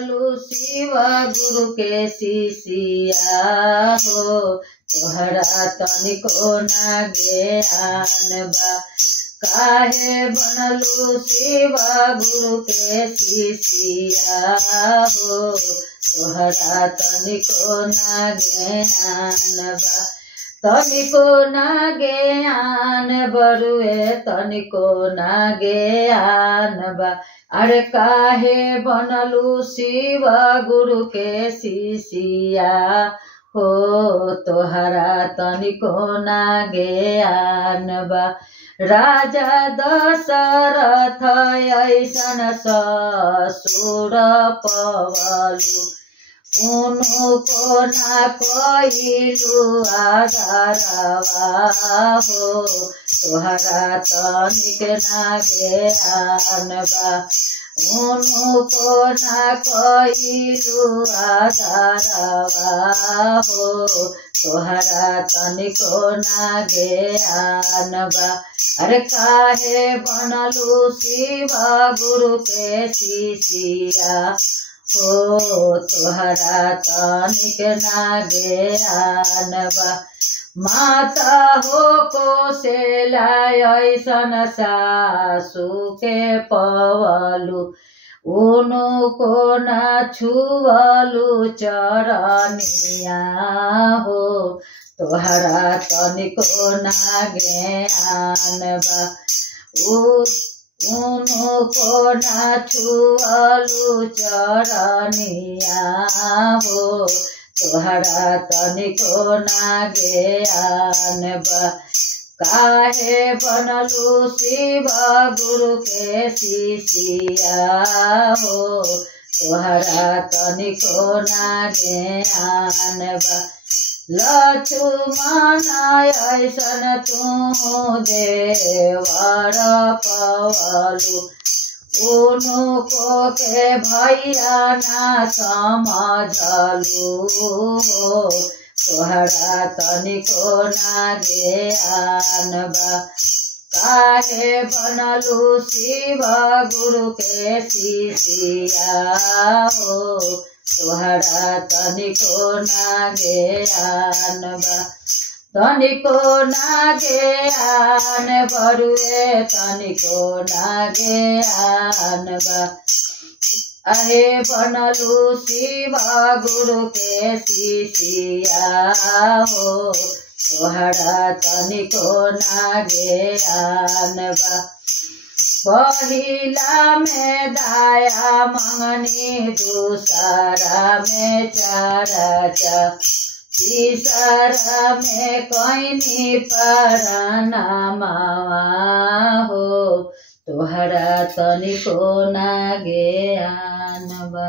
बनलू शिव गुरु के शिष्या हो तोहरा तनिको ना ज्ञान बा। काहे बनलू शिव गुरु के शिष्या हो तोहरा तनिको ना ज्ञान बा। तनिको ना ज्ञान बरुए तनिको ना ज्ञान बा। अरे काहे बनलू शिव गुरु के शिष्या हो तोहरा तनिको ना ज्ञान बा। राजा दशरथ ऐसन ससुर पवलू उनको ना कइलू आदरवा हो तोहरा तनिक ना ज्ञान बा। उनको ना कइलू आदरवा हो तोहरा तनिको ना ज्ञान बा। अरे काहे बनलू शिव गुरु के शिष्या हो तोहरा तनिक ना ज्ञान बा। माता हो कौशल्या ऐसन सासु के पवलू उनको ना छुअलू चरनिया हो तोहरा तनिको ना ज्ञान बा। उनको ना छुअलू चरनिया हो तोहरा तनिको ना ज्ञान बा। काहे बनलू शिव गुरु के शिष्या हो तोहरा तनिको ना ज्ञान बा। लक्ष्मण ऐसन तू देवर पवलू उनको के भैया ना समझलू हो तोहरा तनिको ना ज्ञान बा। काहे बनलू शिव गुरु के शिष्या हो तोहरा तनिको ना ज्ञान बा। तनिको ना ज्ञान बरुए तनिको ना ज्ञान बा। अहे बनलू शिव गुरु के शिष्या हो तोहरा तनिको ना ज्ञान बा। पहिला में दाया मंगनी दूसरा में चरचा तीसरा में कोइनी परनामा हो तोहरा तनिको ना ज्ञान बा।